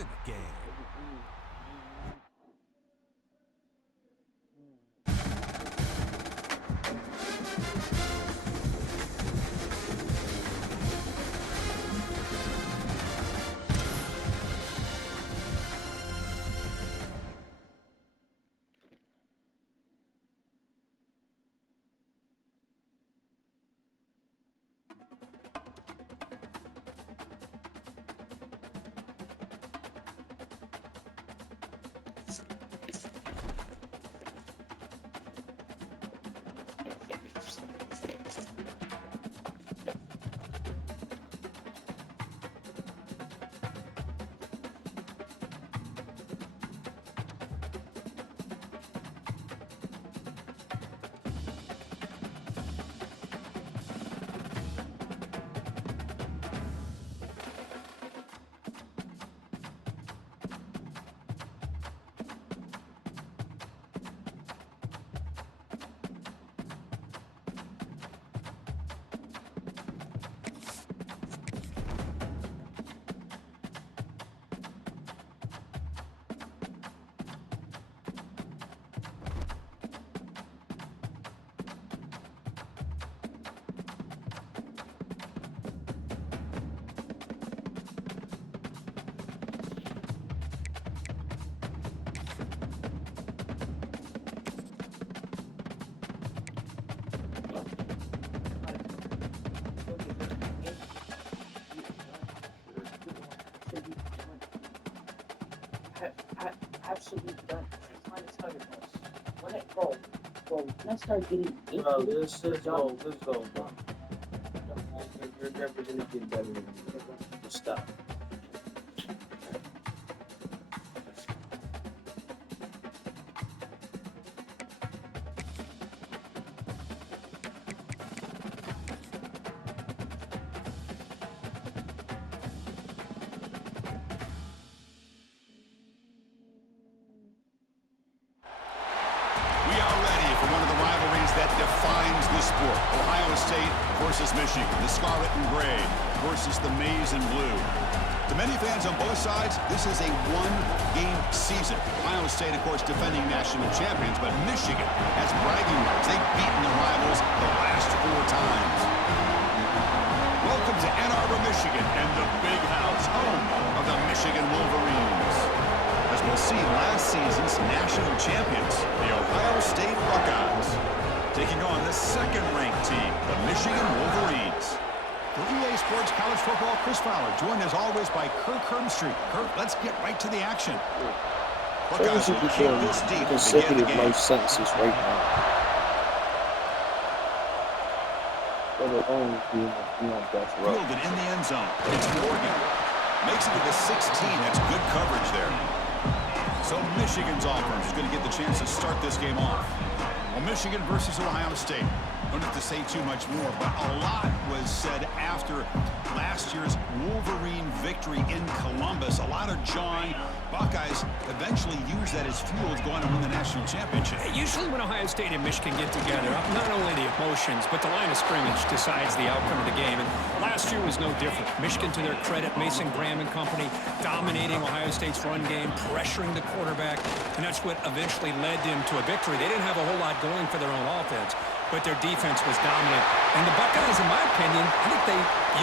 in the game. Absolutely done. Find a target us. When it go, when I start getting into Bro, it, this is go, bro. You're never gonna get better than me. Just stop. We are ready for one of the rivalries that defines the sport. Ohio State versus Michigan. The scarlet and gray versus the maize and blue. To many fans on both sides, this is a one-game season. Ohio State, of course, defending national champions, but Michigan has bragging rights. They've beaten the rivals the last 4 times. Welcome to Ann Arbor, Michigan, and the Big House, home of the Michigan Wolverines. As we'll see, last season's national champions, the Ohio State Buckeyes, taking on the second-ranked team, the Michigan Wolverines. For EA Sports College Football, Chris Fowler, joined as always by Kirk Herbstreit. Kirk, let's get right to the action. Buckeyes will keep this deep to begin the game. Life sentences right now. Let alone being on death row. Fielded in the end zone. It's Morgan. Makes it to the 16. That's good coverage there. So Michigan's offense is going to get the chance to start this game off. Well, Michigan versus Ohio State. Don't have to say too much more, but a lot was said after last year's Wolverine victory in Columbus. A lot of jawing. Buckeyes eventually use that as fuel to go on and win the national championship. Usually when Ohio State and Michigan get together, not only the emotions, but the line of scrimmage decides the outcome of the game. And last year was no different. Michigan, to their credit, Mason Graham and company, dominating Ohio State's run game, pressuring the quarterback, and that's what eventually led them to a victory. They didn't have a whole lot going for their own offense, but their defense was dominant. And the Buckeyes, in my opinion, I think they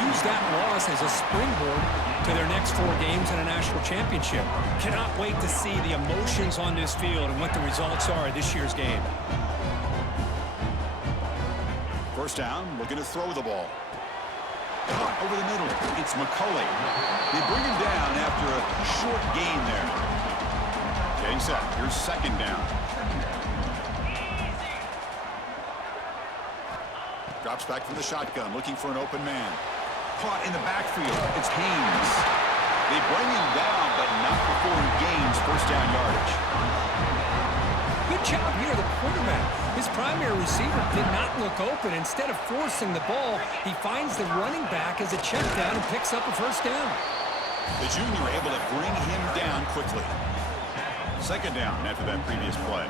used that loss as a springboard to their next 4 games in a national championship. Cannot wait to see the emotions on this field and what the results are of this year's game. First down, looking to throw the ball. Caught over the middle. It's McCulley. They bring him down after a short gain there. Getting set. Here's second down. Drops back from the shotgun, looking for an open man. Caught in the backfield. It's Haynes. They bring him down, but not before he gains first down yardage. Good job here, the quarterback. His primary receiver did not look open. Instead of forcing the ball, he finds the running back as a check down and picks up a first down. The junior able to bring him down quickly. Second down after that previous play.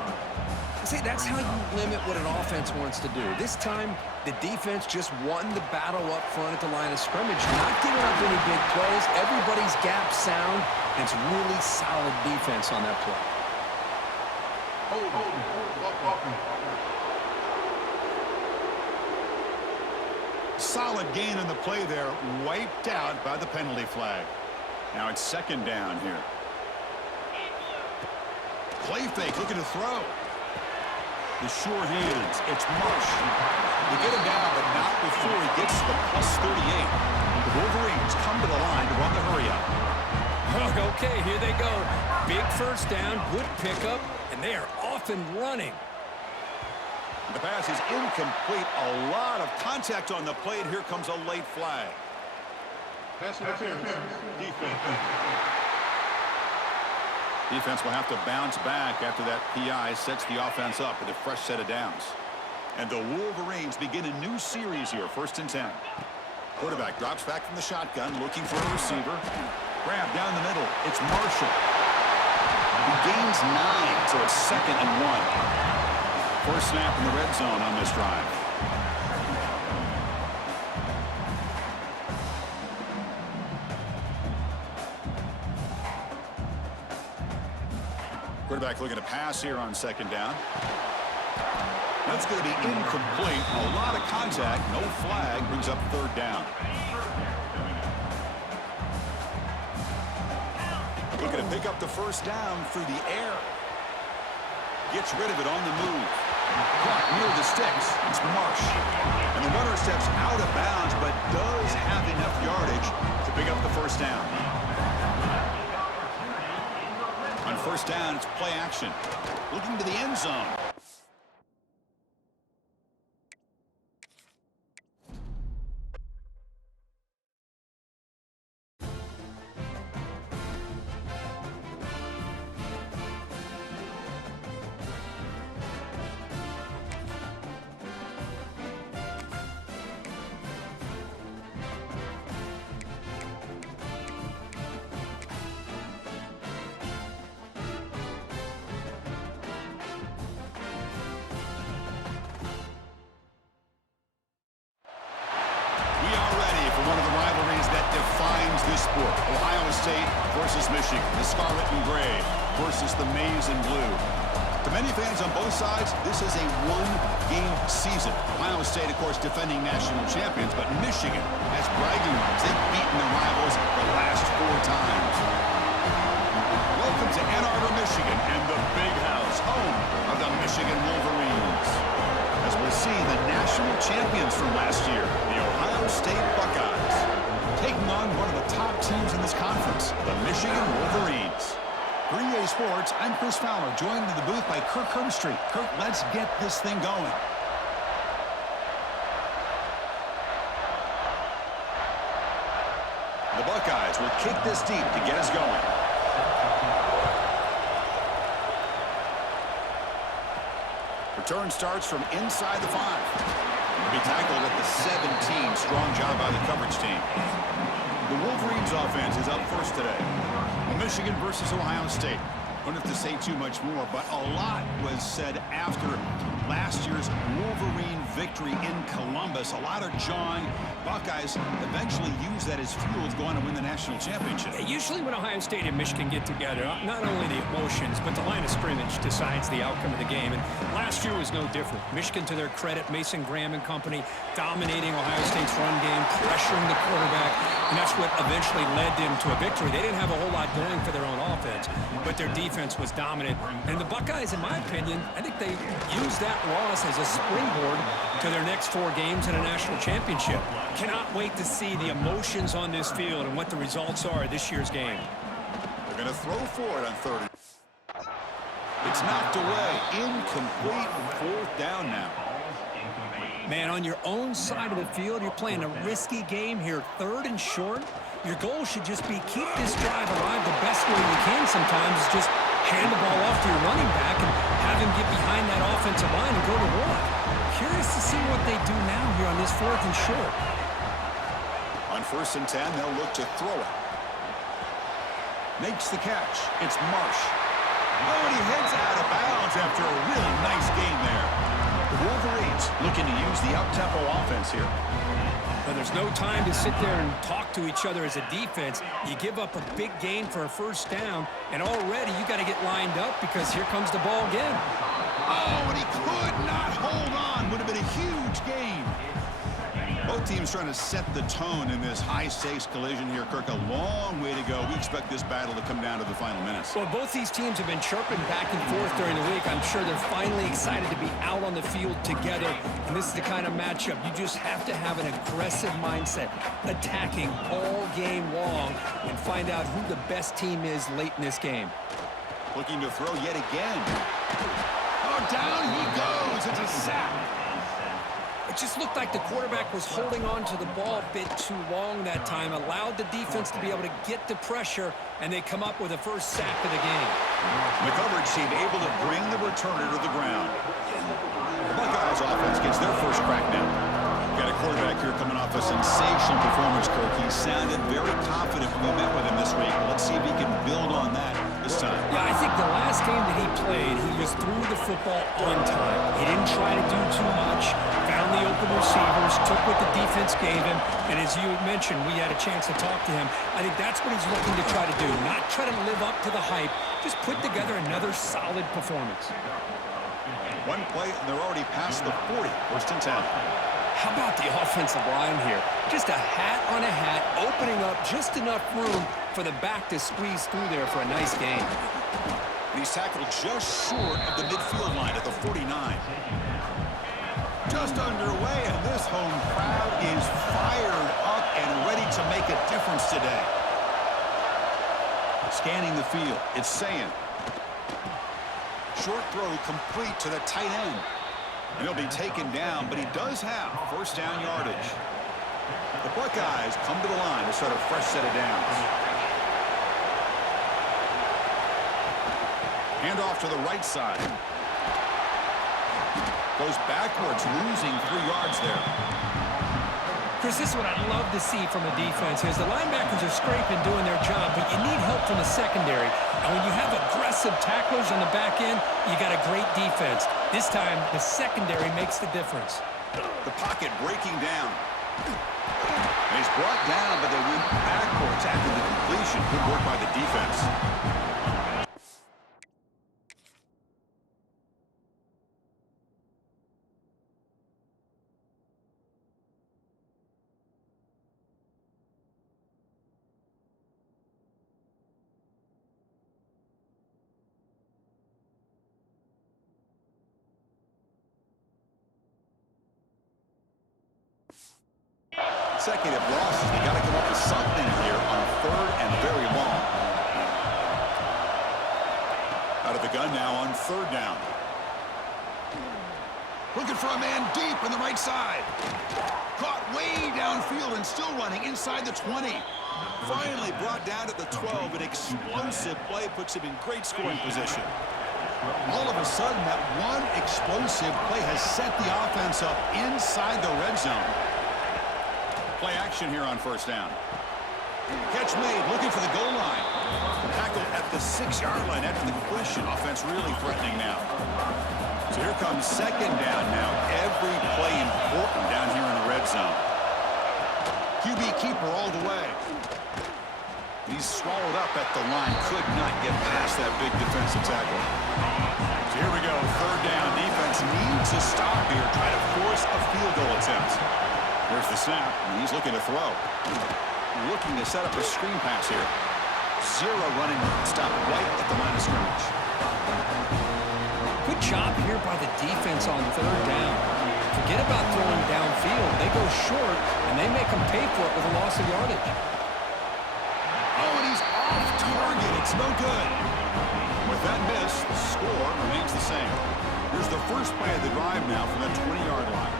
See, that's how you limit what an offense wants to do. This time, the defense just won the battle up front at the line of scrimmage, not giving up any big plays. Everybody's gap sound, And it's really solid defense on that play. Solid gain in the play there, wiped out by the penalty flag. Now it's second down here. Play fake, looking to throw. The sure hands, it's Marsh. They get him down, but not before he gets to the +38. The Wolverines come to the line to run the hurry up. Okay, here they go. Big first down, good pickup, and they are off and running. The pass is incomplete. A lot of contact on the play, and here comes a late flag. Pass interference. Defense. Defense will have to bounce back after that PI sets the offense up with a fresh set of downs. And the Wolverines begin a new series here, 1st and 10. Quarterback drops back from the shotgun, looking for a receiver. Grab down the middle. It's Marshall. He gains 9, so it's 2nd and 1. First snap in the red zone on this drive. Quarterback looking to pass here on 2nd down. That's going to be incomplete. A lot of contact. No flag. Brings up 3rd down. Looking to pick up the first down through the air. Gets rid of it on the move. Caught near the sticks. It's Marsh. And the runner steps out of bounds, but does have enough yardage to pick up the first down. On 1st down, it's play action. Looking to the end zone. This sport, Ohio State versus Michigan, the Scarlet and Gray versus the Maize and Blue. To many fans on both sides, this is a one-game season. Ohio State, of course, defending national champions, but Michigan has bragging rights. They've beaten their rivals the last 4 times. Welcome to Ann Arbor, Michigan, and the Big House, home of the Michigan Wolverines. As we'll see, the national champions from last year, the Ohio State Buckeyes, taking on one of the top teams in this conference, the Michigan Wolverines. For EA Sports, I'm Chris Fowler, joined in the booth by Kirk Herbstreit. Kirk, let's get this thing going. The Buckeyes will kick this deep to get us going. Return starts from inside the 5. To be tackled at the 17. Strong job by the coverage team. The Wolverines offense is up first today. Michigan versus Ohio State. Don't have to say too much more, but a lot was said after last year's Wolverine victory in Columbus. A lot of jawing. Buckeyes eventually use that as fuel to go on and win the national championship. Usually when Ohio State and Michigan get together, not only the emotions, but the line of scrimmage decides the outcome of the game. And last year was no different. Michigan, to their credit, Mason Graham and company, dominating Ohio State's run game, pressuring the quarterback, and that's what eventually led them to a victory. They didn't have a whole lot going for their own offense, but their defense was dominant. And the Buckeyes, in my opinion, I think they used that loss as a springboard to their next 4 games in a national championship. Cannot wait to see the emotions on this field and what the results are of this year's game. They're going to throw for it on 3rd. It's knocked away. Incomplete. 4th down now. Man, on your own side of the field, you're playing a risky game here. 3rd and short. Your goal should just be keep this drive alive the best way you can sometimes is just hand the ball off to your running back and have him get behind that offensive line and go to work. Curious to see what they do now here on this 4th and short. On 1st and 10, they'll look to throw it. Makes the catch. It's Marsh. Oh, and he heads out of bounds after a really nice game there. The Wolverines looking to use the up-tempo offense here. Well, there's no time to sit there and talk to each other as a defense. You give up a big gain for a first down, and already you got to get lined up because here comes the ball again. Oh, and he could not hold on. Would have been a huge gain. Both teams trying to set the tone in this high-stakes collision here. Kirk, a long way to go. We expect this battle to come down to the final minutes. Well, both these teams have been chirping back and forth during the week. I'm sure they're finally excited to be out on the field together. And this is the kind of matchup you just have to have an aggressive mindset, attacking all game long, and find out who the best team is late in this game. Looking to throw yet again. Oh, down he goes. It's a sack. It just looked like the quarterback was holding on to the ball a bit too long that time, allowed the defense to be able to get the pressure, and they come up with the first sack of the game. The coverage team able to bring the returner to the ground. The Buckeyes offense gets their first crack now. Got a quarterback here coming off a sensational performance, Kirk. He sounded very confident when we met with him this week. Let's see if he can build on that this time. Yeah, I think the last game that he played, he was through the football on time. He didn't try to do too much, found the open receivers, took what the defense gave him, and as you had mentioned, we had a chance to talk to him. I think that's what he's looking to try to do, not try to live up to the hype, just put together another solid performance. One play, and they're already past the 40, first and 10. How about the offensive line here? Just a hat on a hat, opening up just enough room for the back to squeeze through there for a nice gain. And he's tackled just short of the midfield line at the 49. Just underway, and this home crowd is fired up and ready to make a difference today. Scanning the field, it's saying. Short throw complete to the tight end. And he'll be taken down, but he does have first down yardage. The Buckeyes come to the line to start a fresh set of downs. Hand off to the right side. Goes backwards, losing 3 yards there. Chris, this is what I'd love to see from a defense is the linebackers are scraping, doing their job, but you need help from the secondary. And when you have aggressive tacklers on the back end, you got a great defense. This time, the secondary makes the difference. The pocket breaking down. And he's brought down, but they went backwards after the completion. Good work by the defense. Consecutive losses. They got to come up with something here on 3rd and very long. Out of the gun now on 3rd down. Looking for a man deep on the right side. Caught way downfield and still running inside the 20. Finally brought down at the 12. An explosive play puts him in great scoring position. All of a sudden, that one explosive play has set the offense up inside the red zone. Play action here on first down. Catch made, looking for the goal line. Tackle at the 6-yard line after the completion. Offense really threatening now. So here comes 2nd down now. Every play important down here in the red zone. QB keeper all the way. He's swallowed up at the line. Could not get past that big defensive tackle. So here we go. 3rd down. Defense needs a stop here. Try to force a field goal attempt. There's the snap, and he's looking to throw. Looking to set up a screen pass here. 0 running stop right at the line of scrimmage. Good job here by the defense on 3rd down. Forget about throwing downfield. They go short, and they make them pay for it with a loss of yardage. Oh, and he's off target. It's no good. With that miss, the score remains the same. Here's the first play of the drive now from the 20-yard line.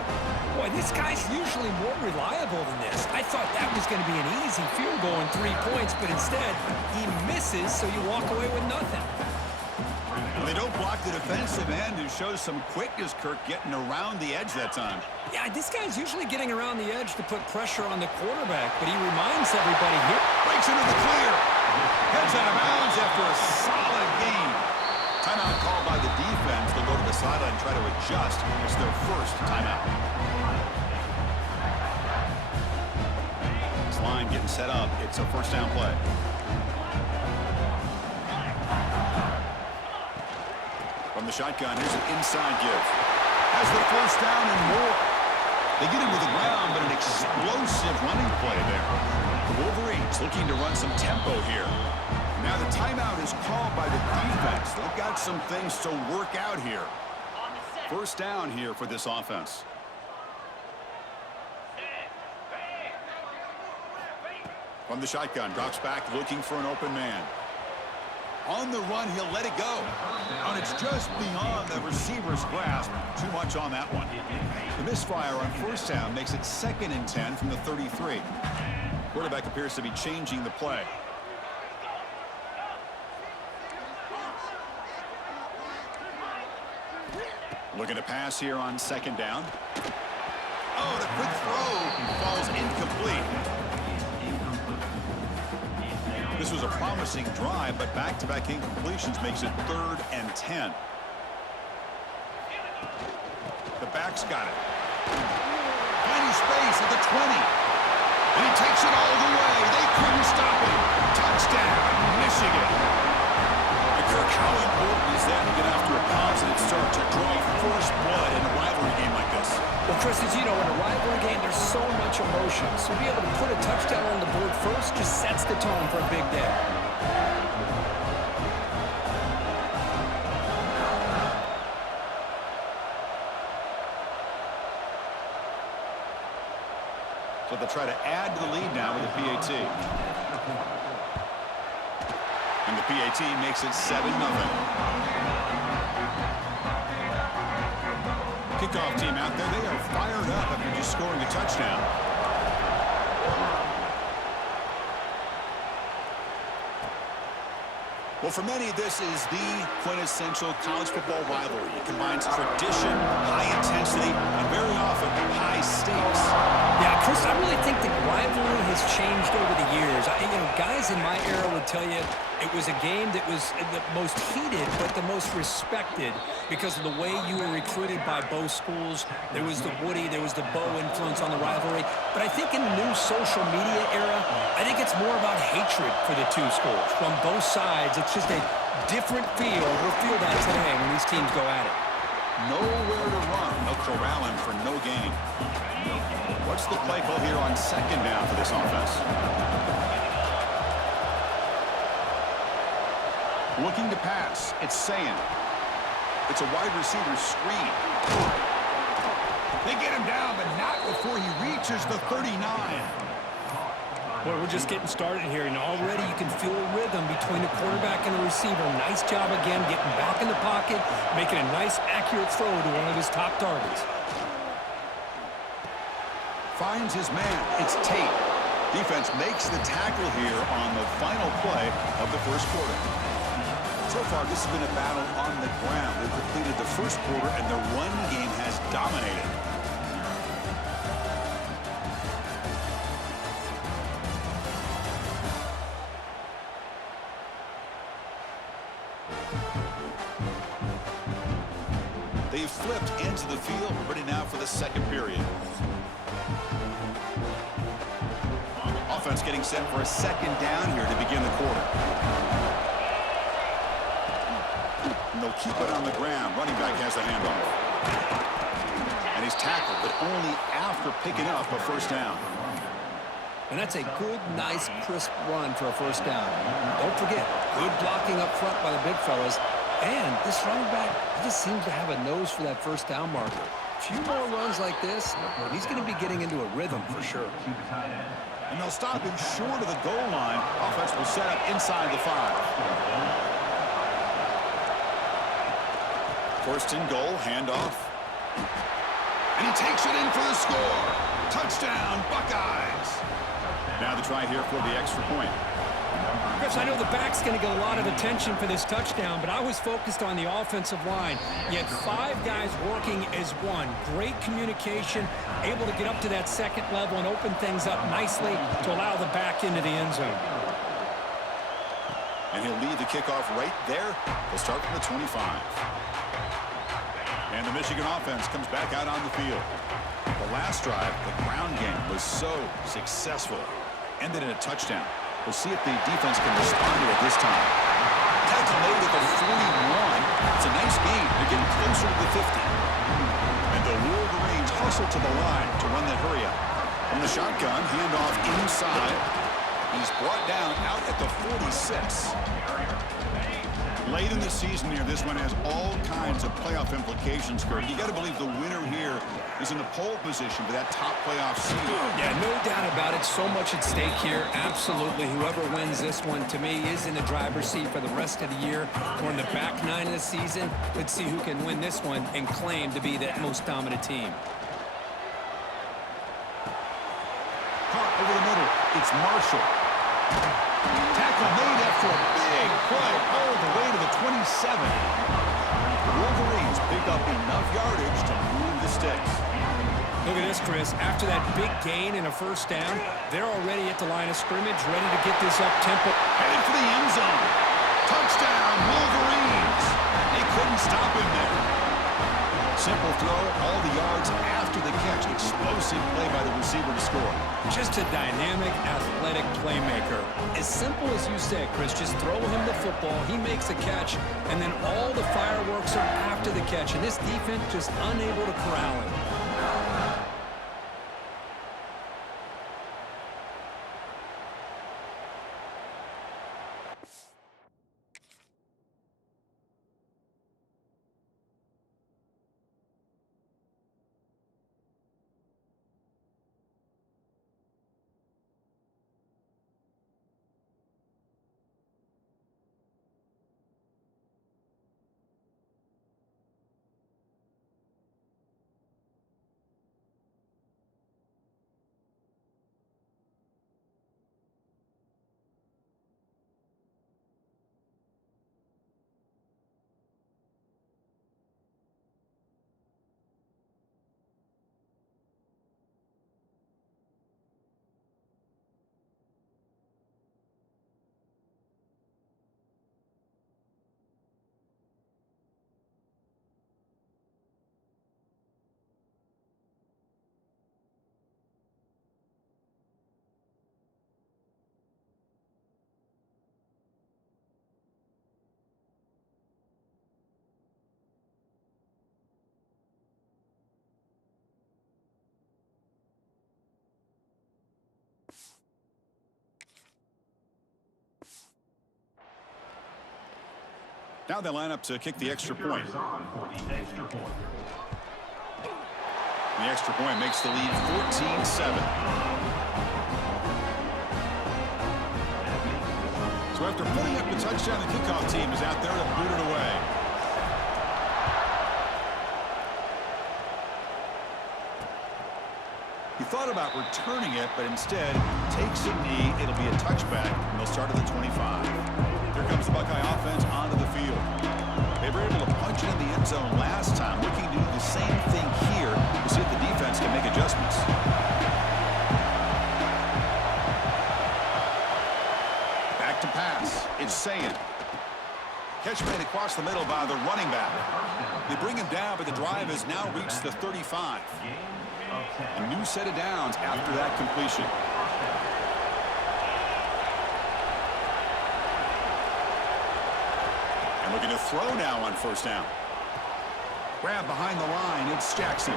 Boy, this guy's usually more reliable than this. I thought that was going to be an easy field goal and 3 points, but instead, he misses, so you walk away with nothing. Well, they don't block the defensive end, who shows some quickness, Kirk, getting around the edge that time. Yeah, this guy's usually getting around the edge to put pressure on the quarterback, but he reminds everybody here. Breaks into the clear. Heads out of bounds after a solid game. Timeout called by the defense. They'll go to the sideline and try to adjust. It's their first timeout. Michigan getting set up. It's a first down play. From the shotgun, here's an inside give. Has the first down and more. They get him to the ground, but an explosive running play there. The Wolverines looking to run some tempo here. Now the timeout is called by the defense. They've got some things to work out here. First down here for this offense. From the shotgun, drops back looking for an open man. On the run, he'll let it go. And it's just beyond the receiver's grasp. Too much on that one. The misfire on first down makes it 2nd and 10 from the 33. Quarterback appears to be changing the play. Looking to pass here on 2nd down. Oh, and a quick throw falls incomplete. This was a promising drive, but back-to-back incompletions makes it 3rd and 10. The back's got it. Finding space at the 20. And he takes it all the way. They couldn't stop him. Touchdown, Michigan. And Kirk, how important is that to get after a positive start to draw first blood in a rivalry game like this? Well, Chris, as you know, in a rivalry game, there's so much emotion. So to be able to put a touchdown on the board first just sets the tone for a big day. So they'll try to add to the lead now with the PAT. And the PAT makes it 7-0. Kickoff team out there, they are fired up after just scoring a touchdown. Well, for many, this is the quintessential college football rivalry. It combines tradition, high intensity, and very often high stakes. Yeah, Chris, I really think the rivalry has changed over the years. Guys in my era would tell you it was a game that was the most heated but the most respected because of the way you were recruited by both schools. There was the Woody, there was the Bo influence on the rivalry. But I think in the new social media era, I think it's more about hatred for the two schools. From both sides, it's just a different feel. We'll feel that today when these teams go at it. Nowhere to run. They'll corral him for no gain. What's the play call here on 2nd down for this offense? Looking to pass. It's Sayin. It's a wide receiver screen. They get him down, but not before he reaches the 39. Boy, we're just getting started here, and already you can feel a rhythm between the quarterback and the receiver. Nice job again getting back in the pocket, making a nice, accurate throw to one of his top targets. Finds his man. It's Tate. Defense makes the tackle here on the final play of the first quarter. So far, this has been a battle on the ground. They've completed the first quarter, and the run game has dominated. They've flipped into the field, ready now for the second period. Offense getting set for a 2nd down here to begin the quarter. And they'll keep it on the ground. Running back has the handoff. And he's tackled, but only after picking up a first down. And that's a good, nice, crisp run for a first down. Don't forget, good blocking up front by the big fellas. And this running back just seems to have a nose for that first down marker. A few more runs like this, and he's going to be getting into a rhythm for sure. And they'll stop him short of the goal line. Offense will set up inside the 5. First and goal, handoff. And he takes it in for the score. Touchdown, Buckeyes. Now the try here for the extra point. Chris, I know the back's going to get a lot of attention for this touchdown, but I was focused on the offensive line. You had 5 guys working as one. Great communication, able to get up to that 2nd level and open things up nicely to allow the back into the end zone. And he'll lead the kickoff right there. They'll start from the 25. And the Michigan offense comes back out on the field. The last drive, the ground game was so successful. ended in a touchdown. We'll see if the defense can respond to it this time. Tackle made at the 41. It's a nice gain. They're getting closer to the 50. And the Wolverines hustle to the line to run that hurry up. From the shotgun, handoff inside. He's brought down out at the 46. Late in the season here, this one has all kinds of playoff implications, Kurt. You got to believe the winner here is in the pole position for that top playoff seed. Yeah, no doubt about it. So much at stake here. Absolutely. Whoever wins this one, to me, is in the driver's seat for the rest of the year. We're in the back nine of the season. Let's see who can win this one and claim to be that most dominant team. Caught over the middle. It's Marshall. Tackle made after a big play all the way to the 27. The Wolverines pick up enough yardage to move the sticks. Look at this, Chris. After that big gain and a first down, they're already at the line of scrimmage, ready to get this up-tempo. Headed for the end zone. Touchdown, Wolverines. They couldn't stop him there. Simple throw, all the yards after the catch. Explosive play by the receiver to score. Just a dynamic, athletic playmaker. As simple as you said, Chris, just throw him the football, he makes a catch, and then all the fireworks are after the catch. And this defense just unable to corral him. Now they line up to kick the extra point. The extra point makes the lead 14-7. So after putting up the touchdown, the kickoff team is out there to boot it away. He thought about returning it, but instead takes a knee. It'll be a touchback, and they'll start at the 25. Here comes the Buckeye offense onto the field. They were able to punch it in the end zone last time, looking to do the same thing here to see if the defense can make adjustments. Back to pass. It's Sayin. Catch made across the middle by the running back. They bring him down, but the drive has now reached the 35. A new set of downs after that completion. And looking to throw now on first down. Grab behind the line. It's Jackson.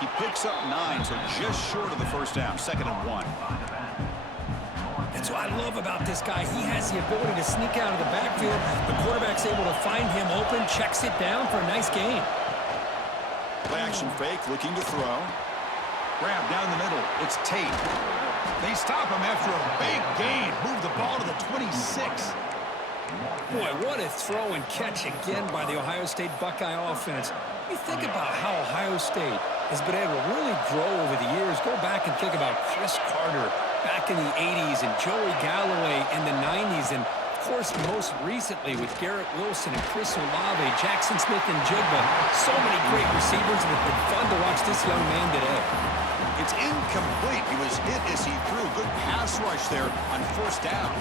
He picks up 9, so just short of the first down. 2nd and 1. That's what I love about this guy. He has the ability to sneak out of the backfield. The quarterback's able to find him open, checks it down for a nice gain. Play action fake, looking to throw. Grab down the middle. It's Tate. They stop him after a big gain. Move the ball to the 26. Boy, what a throw and catch again by the Ohio State Buckeye offense. You think about how Ohio State has been able to really grow over the years. Go back and think about Chris Carter back in the 80s and Joey Galloway in the 90s. And, of course, most recently with Garrett Wilson and Chris Olave, Jackson Smith and Jigba. So many great receivers, and it's been fun to watch this young man today. It's incomplete. He was hit as he threw. Good pass rush there on first down.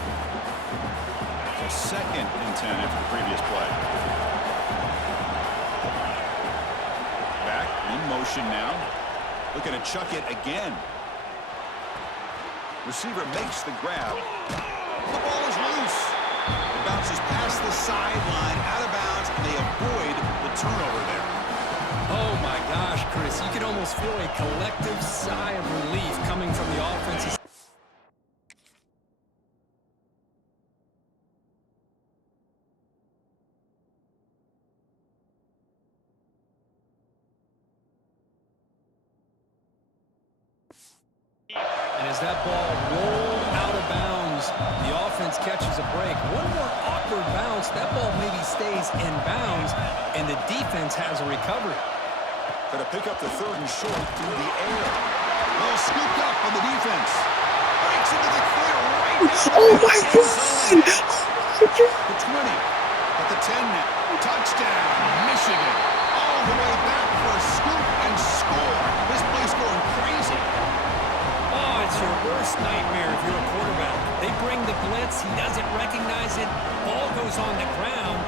So 2nd and 10 after the previous play. Back in motion now. Looking to chuck it again. Receiver makes the grab. The ball is loose. It bounces past the sideline, out of bounds, and they avoid the turnover there. Oh, my gosh, Chris. You can almost feel a collective sigh of relief coming from the offense's. And as that ball rolled out of bounds, the offense catches a break. One more awkward bounce. That ball maybe stays in bounds, and the defense has a recovery. Got to pick up the third and short through the air. Well scooped up on the defense. Breaks into the clear right now. Oh my God! The 20. At the 10 now. Touchdown, Michigan. All the way back for a scoop and score. This place going crazy. Oh, it's your worst nightmare if you're a quarterback. They bring the blitz. He doesn't recognize it. Ball goes on the ground.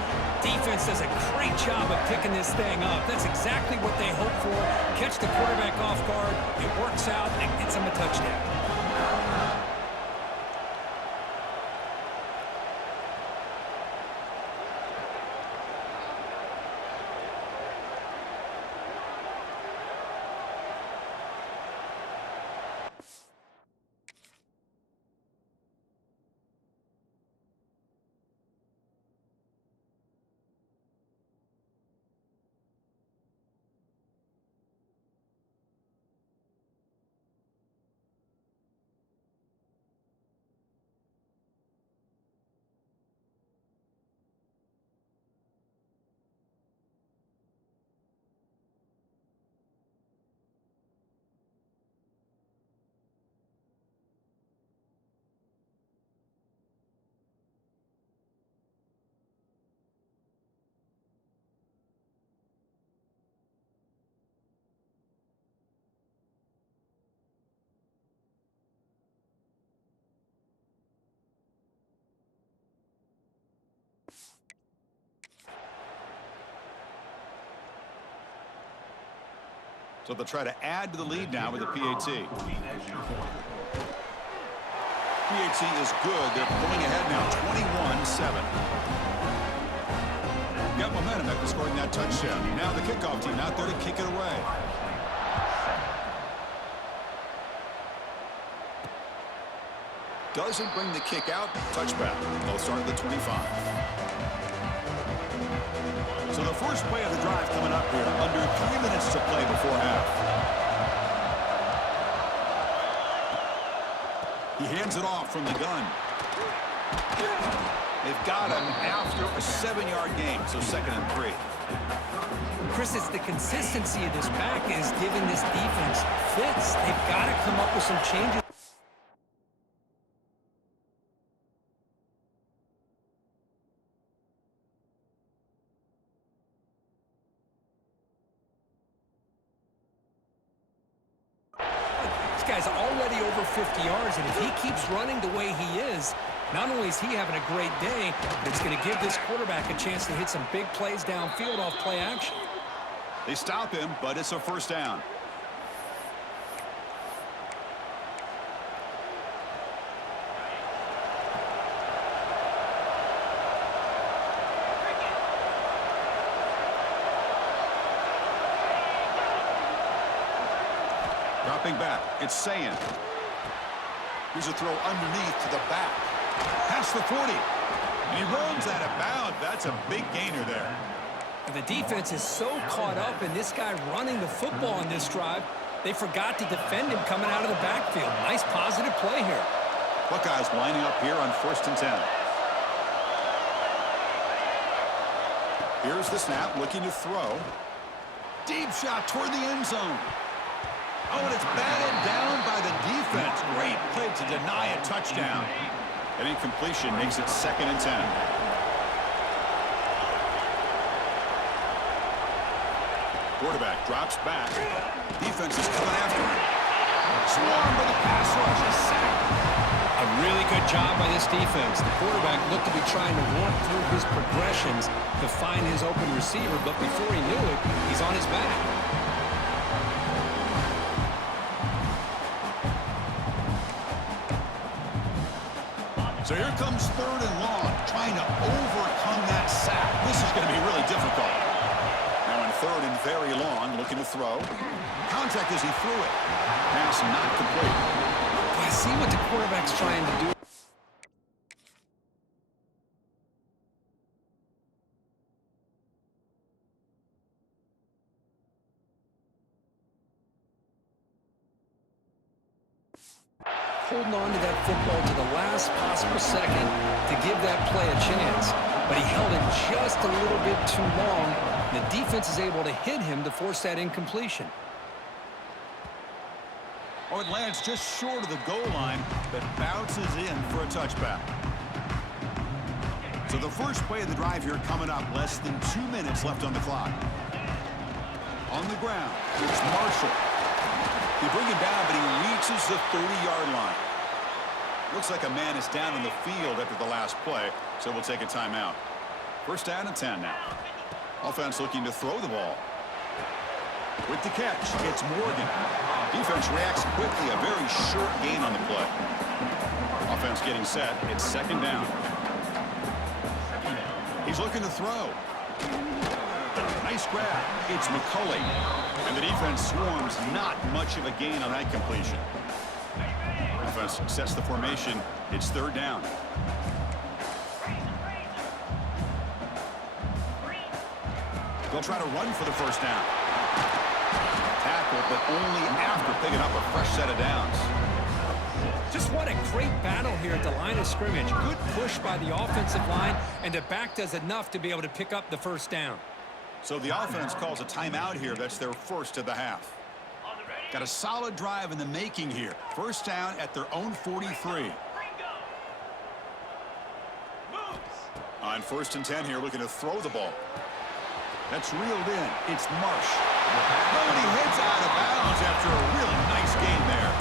Defense does a great job of picking this thing up. That's exactly what they hope for. Catch the quarterback off guard. It works out and gets him a touchdown. So they'll try to add to the lead now with the PAT. PAT is good. They're pulling ahead now, 21-7. Got momentum after scoring that touchdown. Now the kickoff team out there to kick it away. Doesn't bring the kick out. Touchback. They'll start at the 25. So the first play of the drive coming up here. Under 3 minutes to play before half. He hands it off from the gun. They've got him after a 7-yard gain, so 2nd and 3. Chris, it's the consistency of this back is giving this defense fits. They've got to come up with some changes. This guy's already over 50 yards, and if he keeps running the way he is, not only is he having a great day, it's going to give this quarterback a chance to hit some big plays downfield off play action. They stop him, but it's a first down. Dropping back, it's Sayin. Here's a throw underneath to the back. Past the 40. And he runs out of bounds. That's a big gainer there. The defense is so caught up in this guy running the football on this drive, they forgot to defend him coming out of the backfield. Nice positive play here. Buckeyes lining up here on 1st and 10. Here's the snap, looking to throw. Deep shot toward the end zone. Oh, and it's batted down by the defense. Great play to deny a touchdown. An incompletion makes it 2nd and 10. Quarterback drops back. Defense is coming after him. Swarmed by the pass rush. A sack. A really good job by this defense. The quarterback looked to be trying to work through his progressions to find his open receiver, but before he knew it, he's on his back. So here comes 3rd and long, trying to overcome that sack. This is going to be really difficult. Now in 3rd and very long, looking to throw. Contact as he threw it. Pass not complete. I see what the quarterback's trying to do. Holding on to that football to the last possible second to give that play a chance. But he held it just a little bit too long. The defense is able to hit him to force that incompletion. Oh, it lands just short of the goal line, but bounces in for a touchback. So the first play of the drive here coming up, less than 2 minutes left on the clock. On the ground, it's Marshall. They bring him down, but he reaches the 30-yard line. Looks like a man is down in the field after the last play, so we'll take a timeout. First down and 10 now. Offense looking to throw the ball. With the catch, it's Morgan. Defense reacts quickly, a very short gain on the play. Offense getting set, it's 2nd down. He's looking to throw. Nice grab. It's McCulley. And the defense swarms, not much of a gain on that completion. Offense sets the formation. It's 3rd down. They'll try to run for the first down. Tackle, but only after picking up a fresh set of downs. Just what a great battle here at the line of scrimmage. Good push by the offensive line, and the back does enough to be able to pick up the first down. So the offense calls a timeout here. That's their first of the half. Got a solid drive in the making here. First down at their own 43. On 1st and 10 here, looking to throw the ball. That's reeled in. It's Marsh. Nobody heads out of bounds after a really nice game there.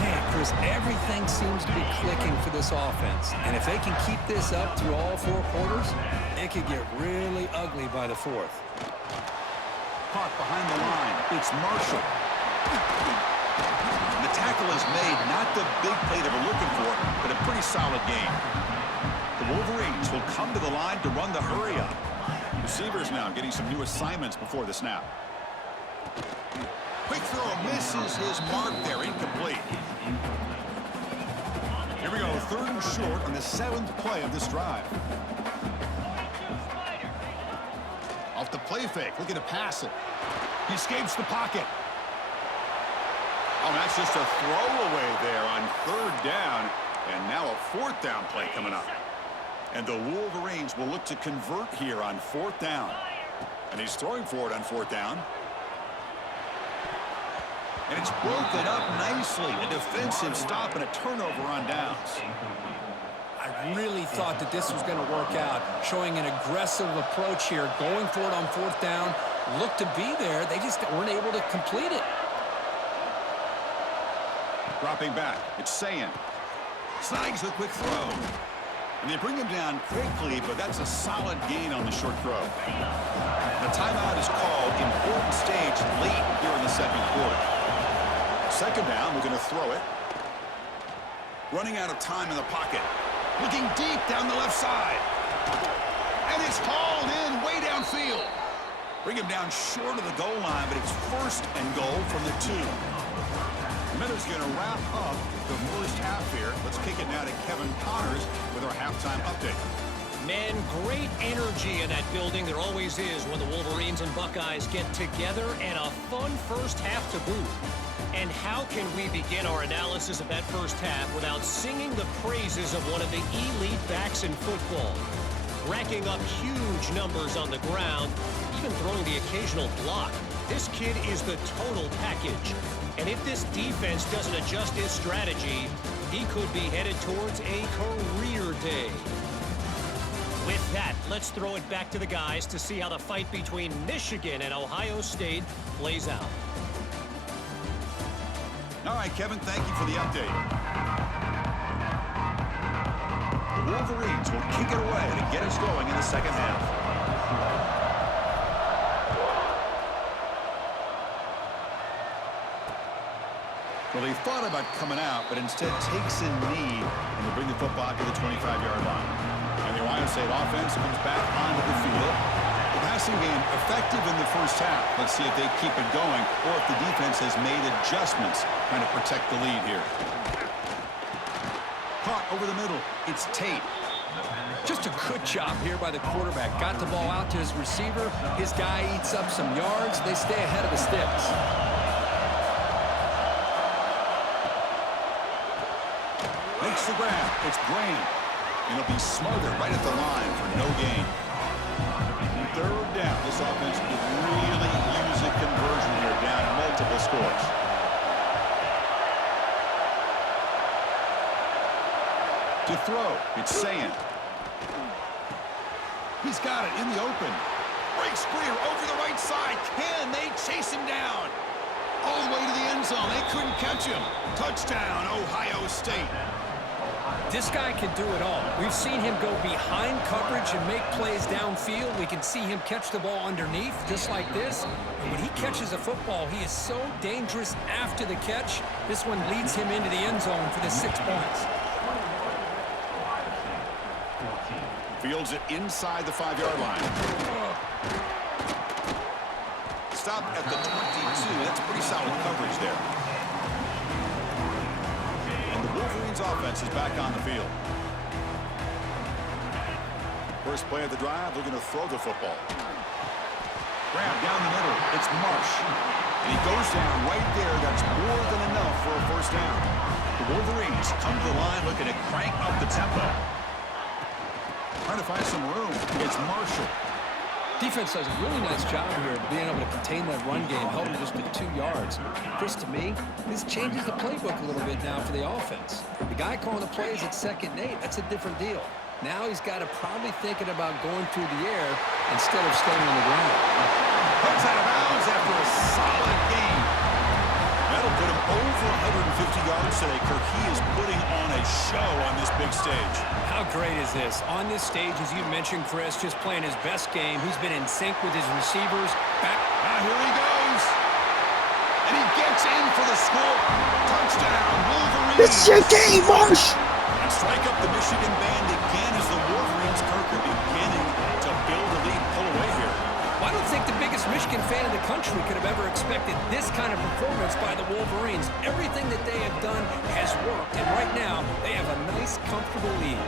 Man, Chris, everything seems to be clicking for this offense. And if they can keep this up through all 4 quarters, it could get really ugly by the 4th. Caught behind the line. It's Marshall. The tackle is made. Not the big play they were looking for, but a pretty solid game. The Wolverines will come to the line to run the hurry up. Receivers now getting some new assignments before the snap. Quick throw misses his mark there. Incomplete. Here we go. 3rd and short on the 7th play of this drive. Off the play fake. Looking to pass it. He escapes the pocket. Oh, that's just a throwaway there on 3rd down. And now a 4th down play coming up. And the Wolverines will look to convert here on 4th down. And he's throwing for it on 4th down. And it's broken up nicely. A defensive stop and a turnover on downs. I really thought that this was going to work out, showing an aggressive approach here, going for it on 4th down. Looked to be there. They just weren't able to complete it. Dropping back. It's Sayan. Snags a quick throw. And they bring him down quickly, but that's a solid gain on the short throw. The timeout is called. Important stage late here in the 2nd quarter. 2nd down, we're going to throw it. Running out of time in the pocket. Looking deep down the left side. And it's hauled in way downfield. Bring him down short of the goal line, but it's 1st and goal from the 2. The minute's going to wrap up the first half here. Let's kick it now to Kevin Connors with our halftime update. Man, great energy in that building. There always is when the Wolverines and Buckeyes get together, and a fun first half to boot. And how can we begin our analysis of that first half without singing the praises of one of the elite backs in football? Racking up huge numbers on the ground, even throwing the occasional block. This kid is the total package. And if this defense doesn't adjust his strategy, he could be headed towards a career day. With that, let's throw it back to the guys to see how the fight between Michigan and Ohio State plays out. All right, Kevin, thank you for the update. The Wolverines will kick it away to get us going in the 2nd half. The Well, he thought about coming out, but instead takes a knee and will bring the football to the 25-yard line. And the Ohio State offense comes back onto the field. The passing game effective in the first half. Let's see if they keep it going or if the defense has made adjustments trying to protect the lead here. Caught over the middle. It's Tate. Just a good job here by the quarterback. Got the ball out to his receiver. His guy eats up some yards. They stay ahead of the sticks. Makes the grab. It's Graham. And he'll be smothered right at the line for no gain. Third down. This offense could really use a conversion here, down multiple scores. To throw, it's Sand. He's got it in the open. Breaks clear over the right side. Can they chase him down? All the way to the end zone. They couldn't catch him. Touchdown, Ohio State. This guy can do it all. We've seen him go behind coverage and make plays downfield. We can see him catch the ball underneath, just like this. And when he catches a football, he is so dangerous after the catch. This one leads him into the end zone for the 6 points. Fields it inside the 5-yard line. Stop at the 22. That's pretty solid coverage there. And the Wolverines offense is back on the field. First play of the drive, they're going to throw the football. Grab down the middle. It's Marsh. And he goes down right there. That's more than enough for a first down. The Wolverines come to the line looking to crank up the tempo. Trying to find some room. It's Marshall. Defense does a really nice job here of being able to contain that run game, held him just to 2 yards. Chris, to me, this changes the playbook a little bit now for the offense. The guy calling the plays at 2nd and 8, that's a different deal. Now he's got to probably thinking about going through the air instead of staying on the ground. Puts out of bounds after a solid game. That'll put him over 150 yards today. Kirk, he is putting on a show on this big stage. How great is this? On this stage, as you mentioned, Chris, just playing his best game. He's been in sync with his receivers. Back. Now here he goes. And he gets in for the score. Touchdown, Wolverines. This is your game, Marsh! And strike up the Michigan band again as the Wolverines, Kirk, are beginning to build a lead, pull away here. Well, I don't think the biggest Michigan fan in the country could have ever expected this kind of performance by the Wolverines. Everything that they have done has worked, and right now they have a nice, comfortable lead.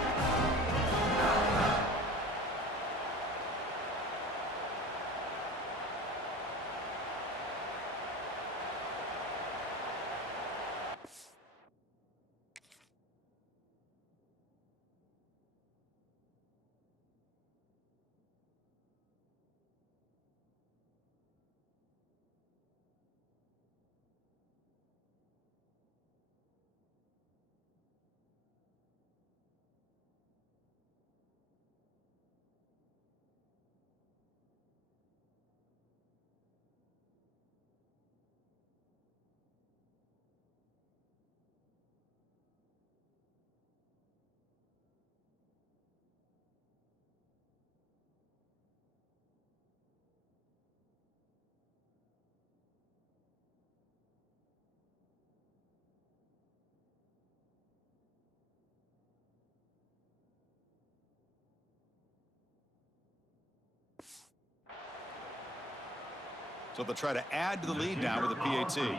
So they'll try to add to the lead now with a PAT. And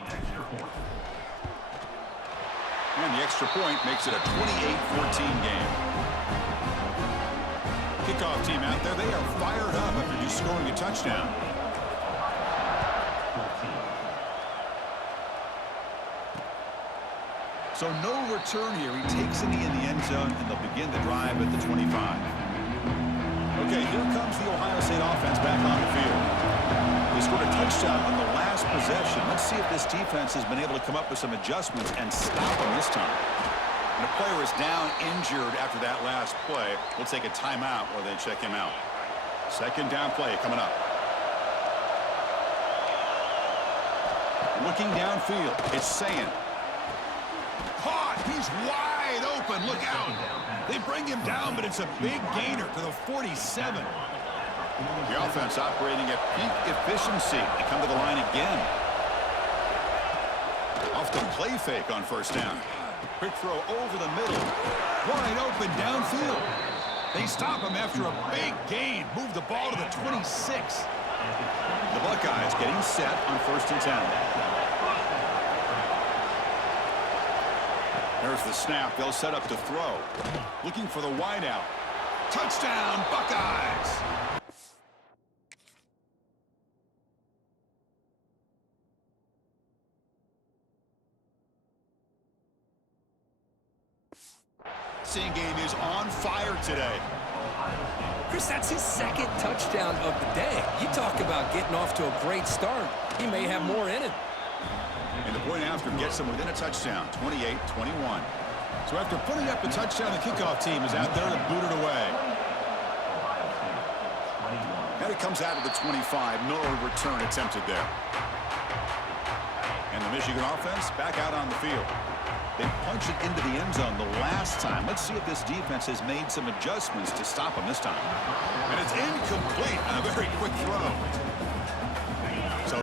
the extra point makes it a 28-14 game. Kickoff team out there, they are fired up after just scoring a touchdown. So no return here. He takes it in the end zone, and they'll begin the drive at the 25. Okay, here comes the Ohio State offense back on the field. They scored a touchdown on the last possession. Let's see if this defense has been able to come up with some adjustments and stop them this time. And the player is down injured after that last play. We'll take a timeout while they check him out. Second down play coming up. Looking downfield, it's Sand. Caught! He's wide open. Look out! They bring him down, but it's a big gainer to the 47. The offense operating at peak efficiency. They come to the line again. Off a play fake on first down. Quick throw over the middle. Wide open downfield. They stop him after a big gain. Move the ball to the 26. The Buckeyes getting set on 1st and 10. There's the snap. They'll set up to throw. Looking for the wideout. Touchdown, Buckeyes! Passing game is on fire today. Chris, that's his 2nd touchdown of the day. You talk about getting off to a great start. He may have more in it. And the point after gets them within a touchdown, 28-21. So after putting up a touchdown, the kickoff team is out there to boot it away. And it comes out of the 25. Miller return attempted there. And the Michigan offense back out on the field. They punched it into the end zone the last time. Let's see if this defense has made some adjustments to stop them this time. And it's incomplete on a very quick throw. So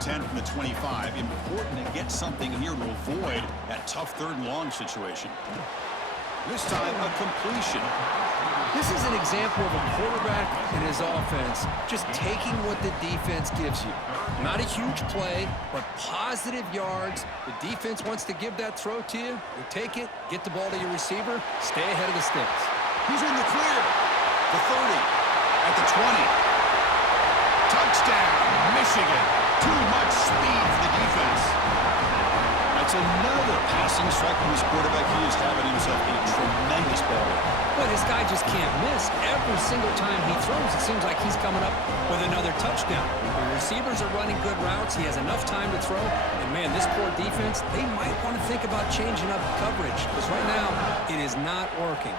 ten from the 25. Important to get something here to avoid that tough 3rd and long situation. This time, a completion. This is an example of a quarterback and his offense just taking what the defense gives you. Not a huge play, but positive yards. The defense wants to give that throw to you. You take it, get the ball to your receiver, stay ahead of the sticks. He's in the clear. The 30. At the 20. Touchdown, Michigan. Too much speed for the defense. That's another passing strike from his quarterback. He is having himself a tremendous ball. But his guy just can't miss. Every single time he throws, it seems like he's coming up with another touchdown. The receivers are running good routes. He has enough time to throw. And, man, this poor defense, they might want to think about changing up coverage. Because right now, it is not working.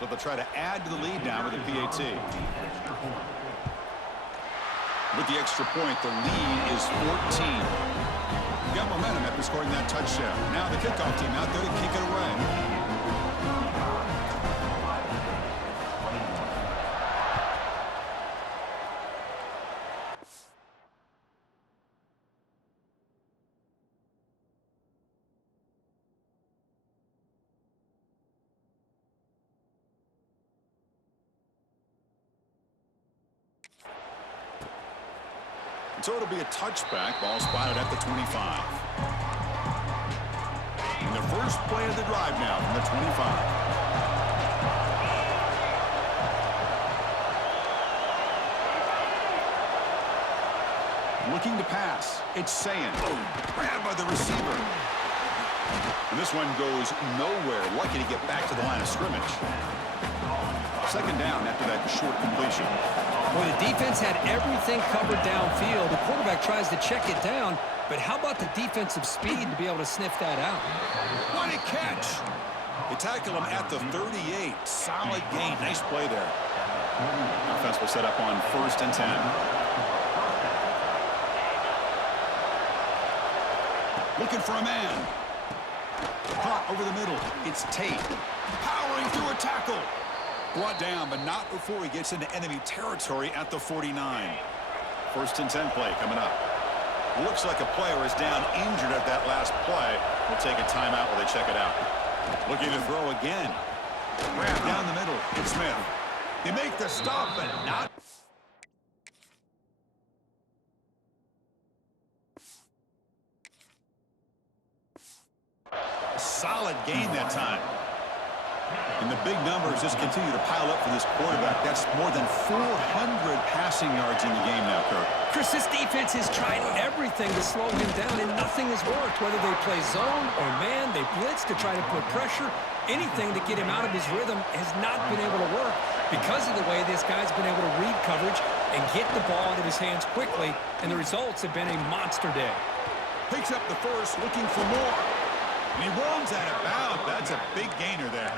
So they'll try to add to the lead now with a PAT. With the extra point, the lead is 14. Got momentum after scoring that touchdown. Now the kickoff team out there to kick it away. So it'll be a touchback. Ball spotted at the 25. And the first play of the drive now from the 25. Looking to pass. It's Sayin. Grabbed by the receiver. And this one goes nowhere. Lucky to get back to the line of scrimmage. Second down after that short completion. Well, the defense had everything covered downfield. The quarterback tries to check it down, but how about the defensive speed to be able to sniff that out? What a catch! They tackle him at the 38. Solid gain. Nice play there. Offense will set up on 1st and 10. Looking for a man. Caught over the middle. It's Tate. Powering through a tackle. Brought down, but not before he gets into enemy territory at the 49. 1st and 10 play coming up. Looks like a player is down injured at that last play. We'll take a timeout while they check it out. Looking to throw again. Grab down the middle. It's Smith. They make the stop, but not. A solid gain that time. And the big numbers just continue to pile up for this quarterback. That's more than 400 passing yards in the game now, Kirk. Chris, this defense has tried everything to slow him down, and nothing has worked. Whether they play zone or man, they blitz to try to put pressure. Anything to get him out of his rhythm has not been able to work because of the way this guy's been able to read coverage and get the ball out of his hands quickly, and the results have been a monster day. Picks up the first, looking for more. And he runs out of bounds. That's a big gainer there.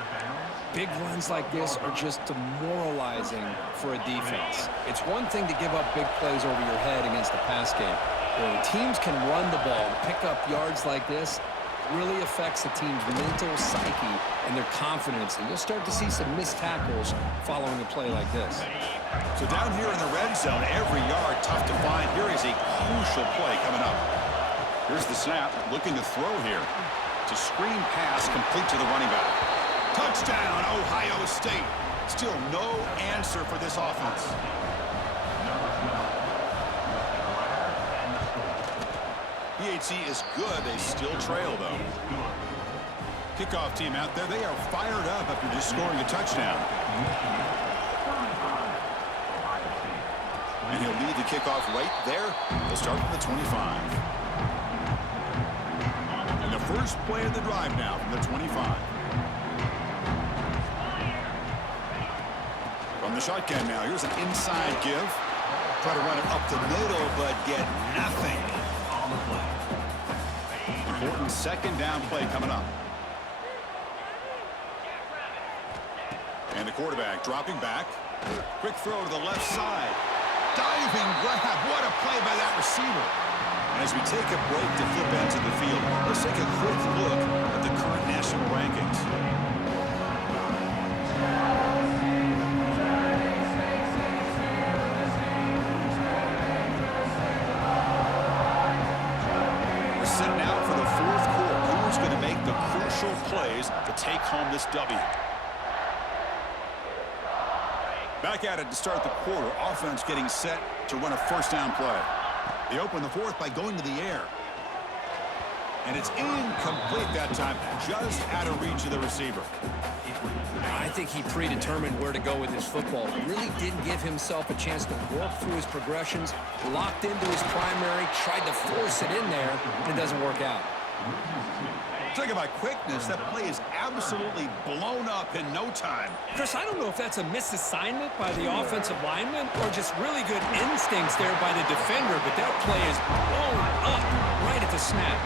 Big runs like this are just demoralizing for a defense. It's one thing to give up big plays over your head against the pass game. When teams can run the ball and pick up yards like this, it really affects the team's mental psyche and their confidence. And you'll start to see some missed tackles following a play like this. So down here in the red zone, every yard tough to find. Here is a crucial play coming up. Here's the snap, looking to throw here. It's a screen pass complete to the running back. Touchdown, Ohio State. Still no answer for this offense. PHC is good. They still trail, though. Kickoff team out there. They are fired up after just scoring a touchdown. And he'll lead the kickoff right there. They'll start from the 25. And the first play of the drive now from the 25. From the shotgun now, here's an inside give. Try to run it up the middle, but get nothing. Important second down play coming up. And the quarterback dropping back. Quick throw to the left side. Diving grab. What a play by that receiver. And as we take a break to flip into the field, let's take a quick look at the current national rankings. We're setting out for the fourth quarter. Who's going to make the crucial plays to take home this W? Back at it to start the quarter. Offense getting set to run a first down play. They open the fourth by going to the air. And it's incomplete that time, just out of reach of the receiver. I think he predetermined where to go with his football. Really didn't give himself a chance to work through his progressions, locked into his primary, tried to force it in there, and it doesn't work out. Talking about quickness, that play is absolutely blown up in no time. Chris, I don't know if that's a misassignment by the offensive lineman or just really good instincts there by the defender, but that play is blown up right at the snap.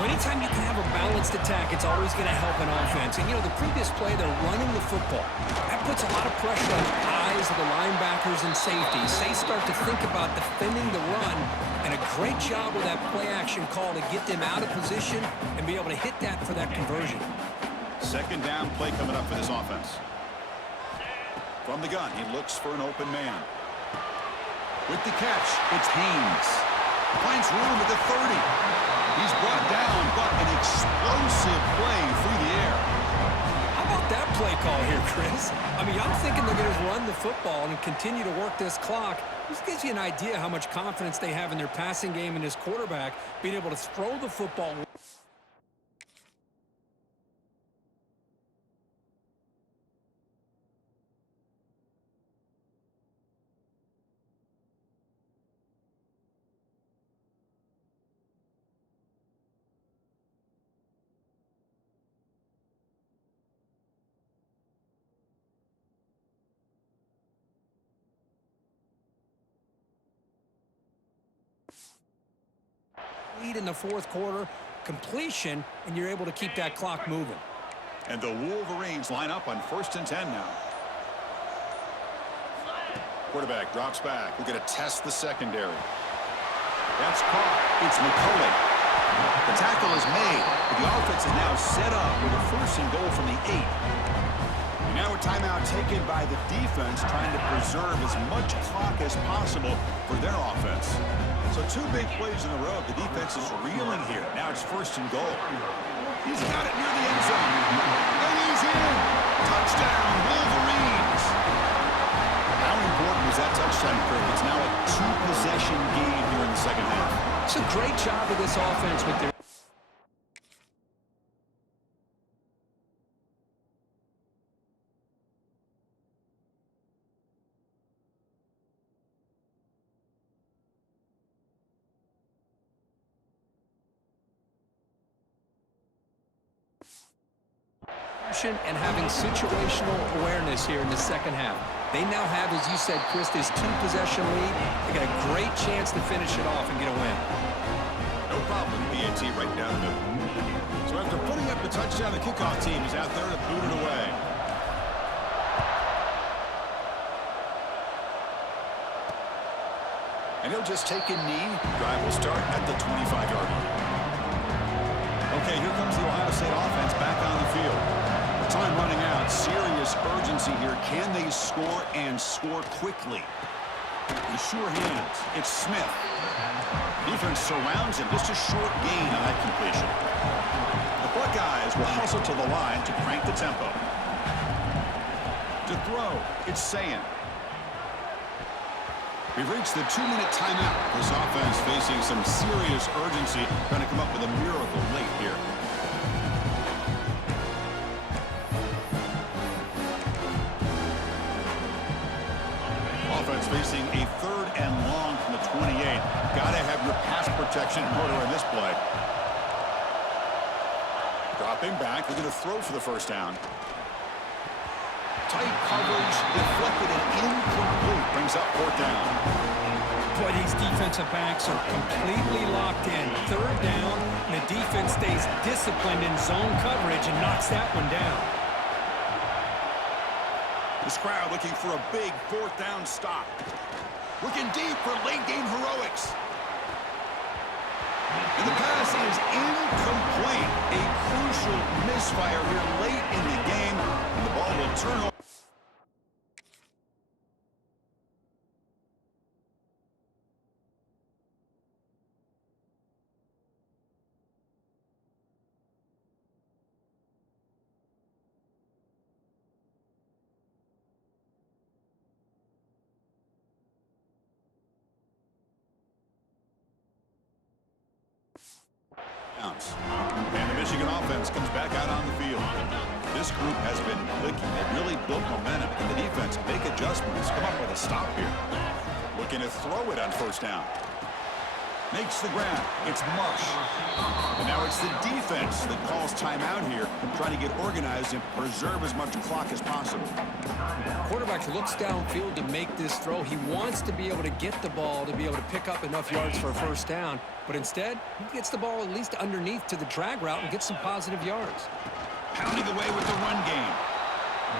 Well, anytime you can have a balanced attack, it's always going to help an offense. And, you know, the previous play, they're running the football. That puts a lot of pressure on the eyes of the linebackers and safeties. They start to think about defending the run, and a great job with that play-action call to get them out of position and be able to hit that for that conversion. Second down play coming up for this offense. From the gun, he looks for an open man. With the catch, it's Haynes. Finds room at the 30. He's brought down, but an explosive play through the air. How about that play call here, Chris? I mean, I'm thinking they're going to run the football and continue to work this clock. This gives you an idea how much confidence they have in their passing game and his quarterback being able to throw the football. Lead in the fourth quarter, completion, and you're able to keep that clock moving. And the Wolverines line up on 1st and 10 now. Quarterback drops back. We're going to test the secondary. That's caught. It's McCullough. The tackle is made, but the offense is now set up with a 1st and goal from the 8. And now a timeout taken by the defense, trying to preserve as much clock as possible for their offense. So 2 big plays in a row. The defense is reeling here. Now it's 1st and goal. He's got it near the end zone. And he's in. Touchdown, Wolverines. How important was that touchdown, Kirk? It's now a two-possession game here in the second half. It's a great job of this offense with their and having situational awareness here in the second half. They now have, as you said, Chris, this two-possession lead. They got a great chance to finish it off and get a win. No problem. PAT right down the middle. So after putting up the touchdown, the kickoff team is out there to boot it away. And he'll just take a knee. Drive will start at the 25-yard line. Okay, here comes the Ohio State offense back on the field. Time running out. Serious urgency here. Can they score and score quickly? With sure hands. It's Smith. Defense surrounds him. Just a short gain on that completion. The Buckeyes will hustle to the line to crank the tempo. To throw, it's Sayin. We've reached the 2-minute timeout. This offense facing some serious urgency, trying to come up with a miracle late here. Offense facing a 3rd and long from the 28. Got to have your pass protection in order in this play. Dropping back, we're going to throw for the first down. Tight coverage, deflected and incomplete. Brings up 4th down. Boy, these defensive backs are completely locked in. 3rd down, and the defense stays disciplined in zone coverage and knocks that one down. This crowd looking for a big 4th down stop. Looking deep for late game heroics. And the pass is incomplete. A crucial misfire here late in the game. And the ball will turn over. And the Michigan offense comes back out on the field. This group has been clicking. They really built momentum. And the defense make adjustments. Come up with a stop here. Looking to throw it on 1st down. Makes the grab. It's Marsh. And now it's the defense that calls timeout here, trying to get organized and preserve as much clock as possible. Quarterback looks downfield to make this throw. He wants to be able to get the ball to be able to pick up enough yards for a 1st down. But instead, he gets the ball at least underneath to the drag route and gets some positive yards. Pounding away with the run game.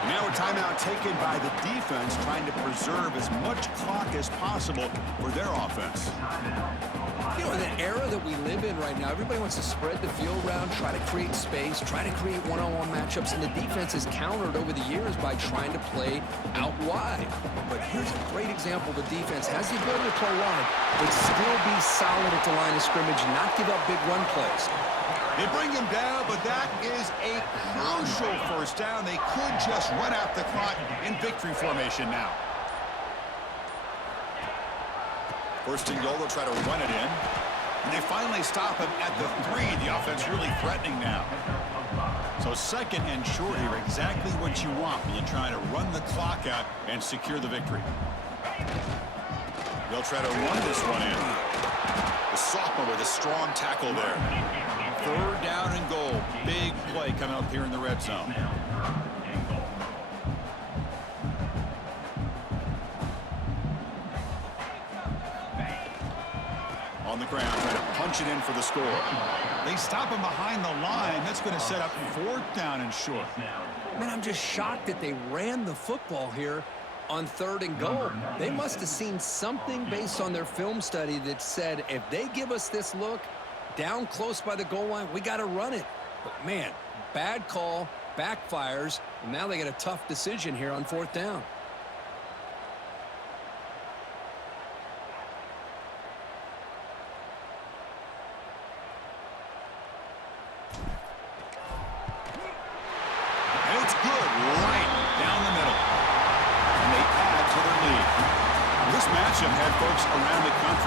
And now a timeout taken by the defense, trying to preserve as much clock as possible for their offense. You know, in the era that we live in right now, everybody wants to spread the field around, try to create space, try to create one-on-one matchups, and the defense is countered over the years by trying to play out wide. But here's a great example. The defense has the ability to play wide, but still be solid at the line of scrimmage, not give up big run plays. They bring him down, but that is a crucial 1st down. They could just run out the clock in victory formation now. 1st and goal, they'll try to run it in. And they finally stop him at the 3. The offense really threatening now. So 2nd and short here, exactly what you want when you're trying to run the clock out and secure the victory. They'll try to run this one in. The sophomore with a strong tackle there. 3rd down and goal. Big play coming up here in the red zone. On the ground, trying to punch it in for the score. They stop him behind the line. That's going to set up 4th down and short. Man, I'm just shocked that they ran the football here on 3rd and goal. They must have seen something based on their film study that said, if they give us this look down close by the goal line, we got to run it. But, man, bad call, backfires, and now they get a tough decision here on 4th down. this matchup had folks around the country